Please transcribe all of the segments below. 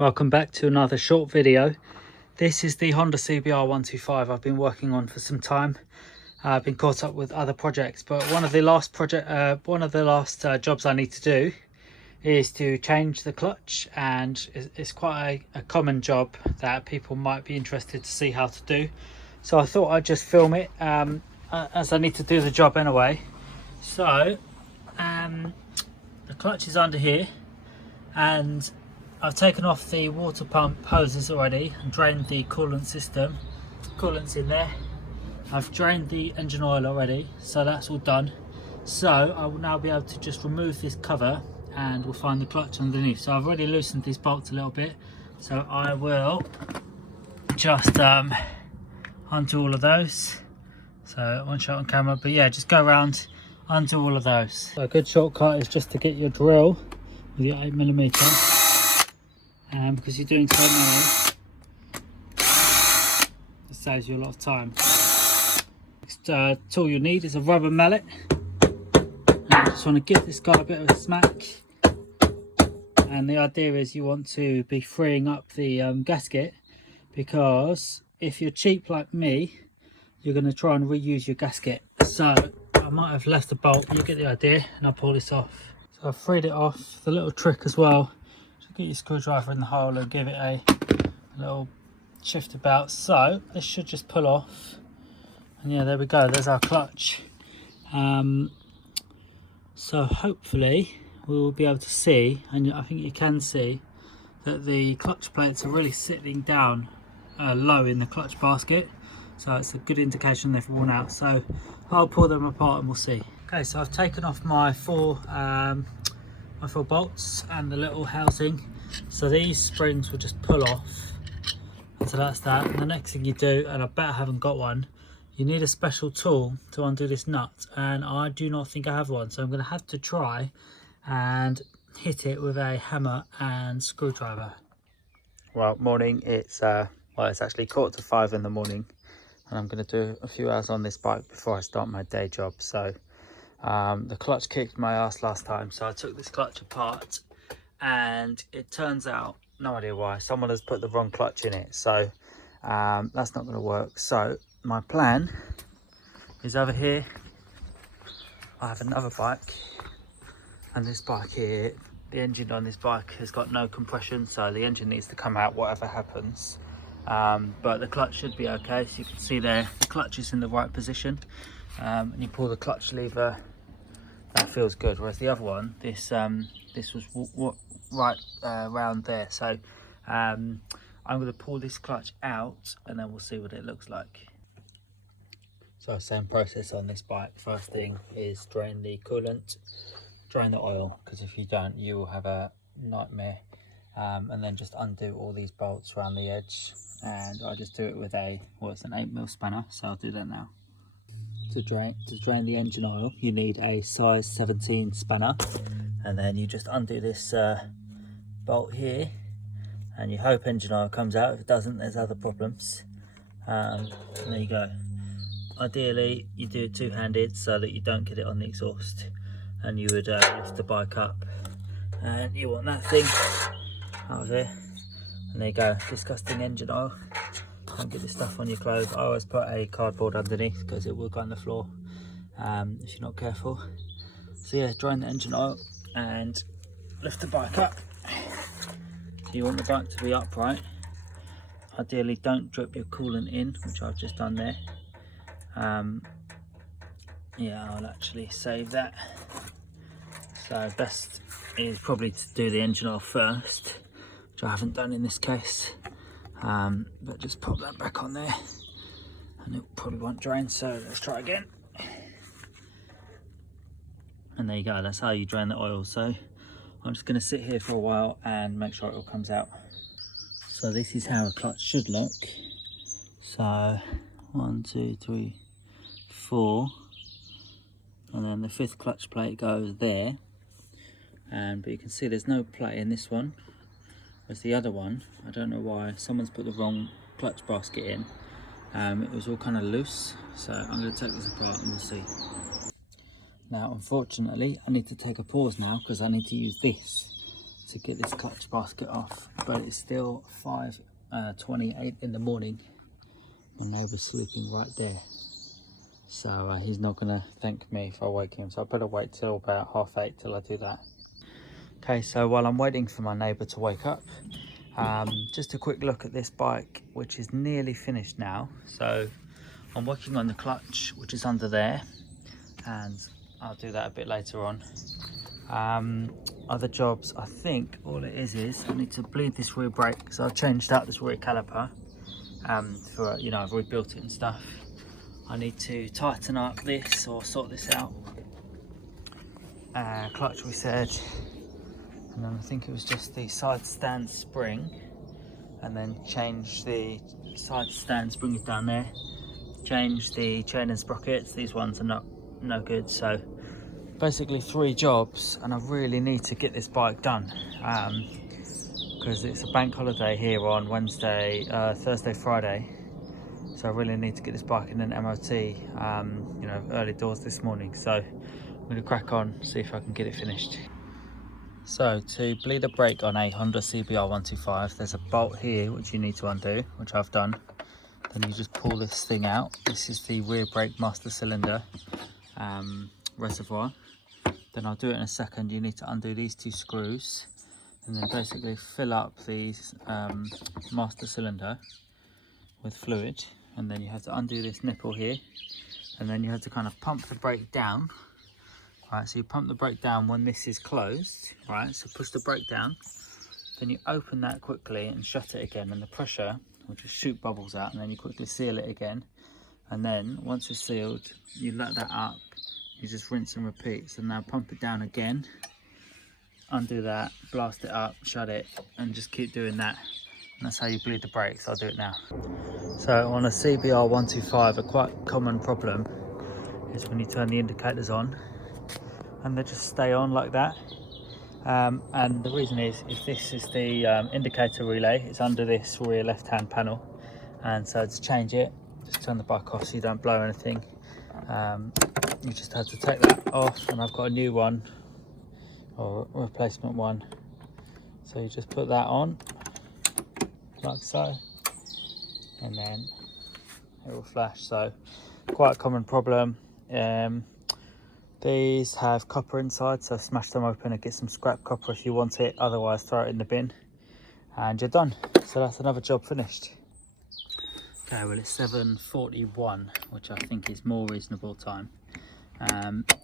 Welcome back to another short video. This is the Honda CBR 125 I've been working on for some time. I've been caught up with other projects, but one of the last jobs I need to do is to change the clutch, and it's quite a common job that people might be interested to see how to do. So I thought I'd just film it as I need to do the job anyway. So the clutch is under here, and I've taken off the water pump hoses already and drained the coolant system. Coolant's in there. I've drained the engine oil already, so that's all done. So I will now be able to just remove this cover and we'll find the clutch underneath. So I've already loosened these bolts a little bit, so I will just undo all of those. So one shot on camera, but yeah, just go around, undo all of those. So a good shortcut is just to get your drill with your 8mm. Because you're doing so many, it saves you a lot of time. Next tool you need is a rubber mallet. And I just want to give this guy a bit of a smack. And the idea is you want to be freeing up the gasket, because if you're cheap like me, you're going to try and reuse your gasket. So I might have left a bolt, you get the idea, and I'll pull this off. So I've freed it off. The little trick as well, get your screwdriver in the hole and give it a little shift about. So this should just pull off, and yeah, there we go, there's our clutch. So hopefully we will be able to see, and I think you can see, that the clutch plates are really sitting down low in the clutch basket, so it's a good indication they've worn out. So I'll pull them apart and we'll see. Okay, so I've taken off my four bolts and the little housing, so these springs will just pull off, and so that's that. And the next thing you do, and I bet I haven't got one, you need a special tool to undo this nut, and I do not think I have one, so I'm going to have to try and hit it with a hammer and screwdriver. Well, morning, it's actually 4:45 in the morning, and I'm going to do a few hours on this bike before I start my day job. So the clutch kicked my ass last time, so I took this clutch apart, and it turns out, no idea why, someone has put the wrong clutch in it, so that's not going to work. So my plan is over here. I have another bike, and this bike here, the engine on this bike has got no compression, so the engine needs to come out whatever happens. But the clutch should be okay. So you can see there, the clutch is in the right position, and you pull the clutch lever, that feels good. Whereas the other one, this was right around there. So I'm going to pull this clutch out, and then we'll see what it looks like. So same process on this bike. First thing is drain the coolant, drain the oil, because if you don't, you will have a nightmare. And then just undo all these bolts around the edge, and I just do it with it's an 8mm spanner, so I'll do that now. To drain the engine oil, you need a size 17 spanner, and then you just undo this bolt here, and you hope engine oil comes out. If it doesn't, there's other problems. And there you go. Ideally you do it two-handed so that you don't get it on the exhaust, and you would lift the bike up, and you want that thing out of here, and there you go. Disgusting engine oil. Don't get this stuff on your clothes. I always put a cardboard underneath because it will go on the floor if you're not careful. So yeah, drain the engine oil and lift the bike up. You want the bike to be upright. Ideally don't drip your coolant in, which I've just done there. Yeah, I'll actually save that. So best is probably to do the engine oil first, which I haven't done in this case. But just pop that back on there, and it probably won't drain, so let's try again. And there you go, that's how you drain the oil. So I'm just going to sit here for a while and make sure it all comes out. So this is how a clutch should look. So 1, 2, 3, 4, and then the 5th clutch plate goes there. But you can see there's no plate in this one. Whereas the other one, I don't know why, someone's put the wrong clutch basket in. It was all kind of loose, so I'm going to take this apart and we'll see. Now unfortunately I need to take a pause now, because I need to use this to get this clutch basket off, but it's still 5:28 in the morning. My neighbour's sleeping right there, so he's not gonna thank me if I wake him, so I better wait till about 8:30 till I do that. Okay, so while I'm waiting for my neighbour to wake up, just a quick look at this bike, which is nearly finished now. So I'm working on the clutch, which is under there, and I'll do that a bit later on. Other jobs, I think all it is I need to bleed this rear brake, because I've changed out this rear caliper for, you know, I've rebuilt it and stuff. I need to tighten up this or sort this out. Clutch we said, and then I think it was just the side stand spring, and then change the side stands, bring it down there, change the chain and sprockets. These ones are no good. So basically 3 jobs, and I really need to get this bike done because it's a bank holiday here on Wednesday, Thursday, Friday, so I really need to get this bike in an MOT, you know, early doors this morning. So I'm going to crack on, see if I can get it finished. So to bleed a brake on a Honda CBR 125, there's a bolt here which you need to undo, which I've done. Then you just pull this thing out. This is the rear brake master cylinder reservoir. Then I'll do it in a second. You need to undo these 2 screws and then basically fill up the master cylinder with fluid, and then you have to undo this nipple here, and then you have to kind of pump the brake down. Right, so you pump the brake down when this is closed, right? So push the brake down, then you open that quickly and shut it again, and the pressure will just shoot bubbles out, and then you quickly seal it again. And then once it's sealed, you let that up, you just rinse and repeat. So now pump it down again, undo that, blast it up, shut it, and just keep doing that. And that's how you bleed the brakes. I'll do it now. So on a CBR 125, a quite common problem is when you turn the indicators on, and they just stay on like that. And the reason is this is the indicator relay. It's under this rear left hand panel, and so to change it, just turn the bike off so you don't blow anything. You just have to take that off, and I've got a new one, or a replacement one. So you just put that on like so, and then it will flash. So quite a common problem. These have copper inside, so smash them open and get some scrap copper if you want it, otherwise throw it in the bin and you're done. So that's another job finished. Okay, well it's 7:41, which I think is more reasonable time.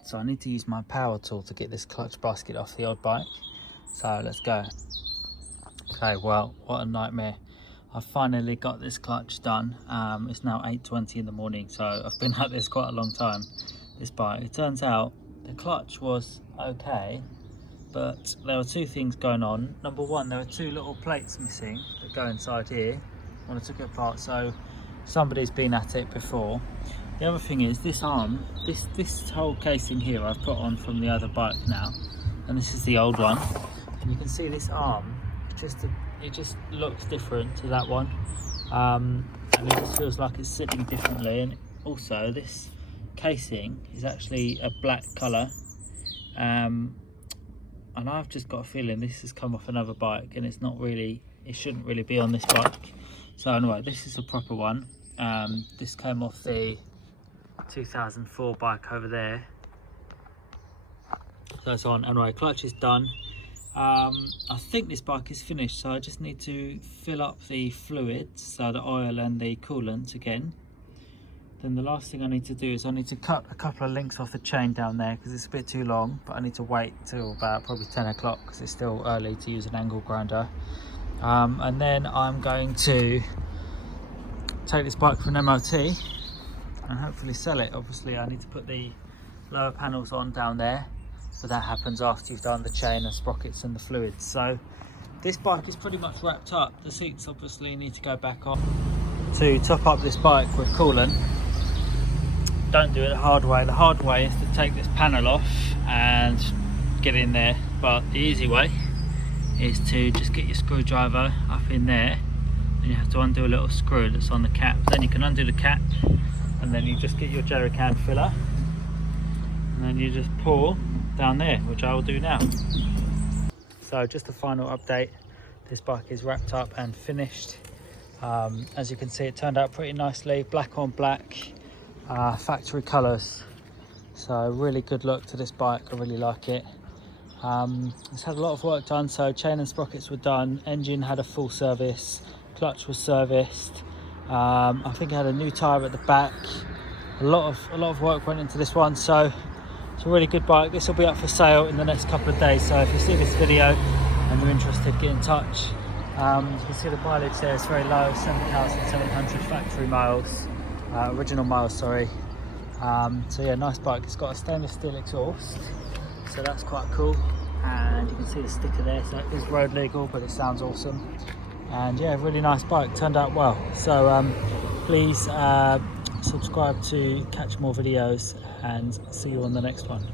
So I need to use my power tool to get this clutch basket off the old bike. So let's go. Okay, well, what a nightmare. I finally got this clutch done. It's now 8:20 in the morning, so I've been at this quite a long time. This bike, it turns out the clutch was okay, but there were 2 things going on. Number one, there were 2 little plates missing that go inside here when I took it apart, so somebody's been at it before. The other thing is this arm, this whole casing here I've put on from the other bike now, and this is the old one, and you can see this arm, it just looks different to that one, and it just feels like it's sitting differently. And also this casing is actually a black colour, and I've just got a feeling this has come off another bike, and it's not really, it shouldn't really be on this bike. So anyway, this is a proper one. This came off the 2004 bike over there, so it's on. Anyway, clutch is done. I think this bike is finished, so I just need to fill up the fluids, so the oil and the coolant again. Then the last thing I need to do is I need to cut a couple of links off the chain down there, because it's a bit too long, but I need to wait till about probably 10 o'clock because it's still early to use an angle grinder. And then I'm going to take this bike for an MOT and hopefully sell it. Obviously I need to put the lower panels on down there, so that happens after you've done the chain and sprockets and the fluids. So this bike is pretty much wrapped up. The seats obviously need to go back on. To top up this bike with coolant, don't do it the hard way. The hard way is to take this panel off and get in there, but the easy way is to just get your screwdriver up in there, and you have to undo a little screw that's on the cap. Then you can undo the cap, and then you just get your jerry can filler, and then you just pour down there, which I will do now. So just a final update, this bike is wrapped up and finished. As you can see, it turned out pretty nicely, black on black, factory colours. So really good look to this bike, I really like it. It's had a lot of work done, so chain and sprockets were done, engine had a full service, clutch was serviced. I think I had a new tyre at the back. A lot of work went into this one, so it's a really good bike. This will be up for sale in the next couple of days, so if you see this video and you're interested, get in touch. You can see the mileage there is very low, 7,700 factory miles, original miles, sorry. So yeah, nice bike. It's got a stainless steel exhaust, so that's quite cool, and you can see the sticker there, so it is road legal, but it sounds awesome. And yeah, really nice bike, turned out well. So please subscribe to catch more videos, and see you on the next one.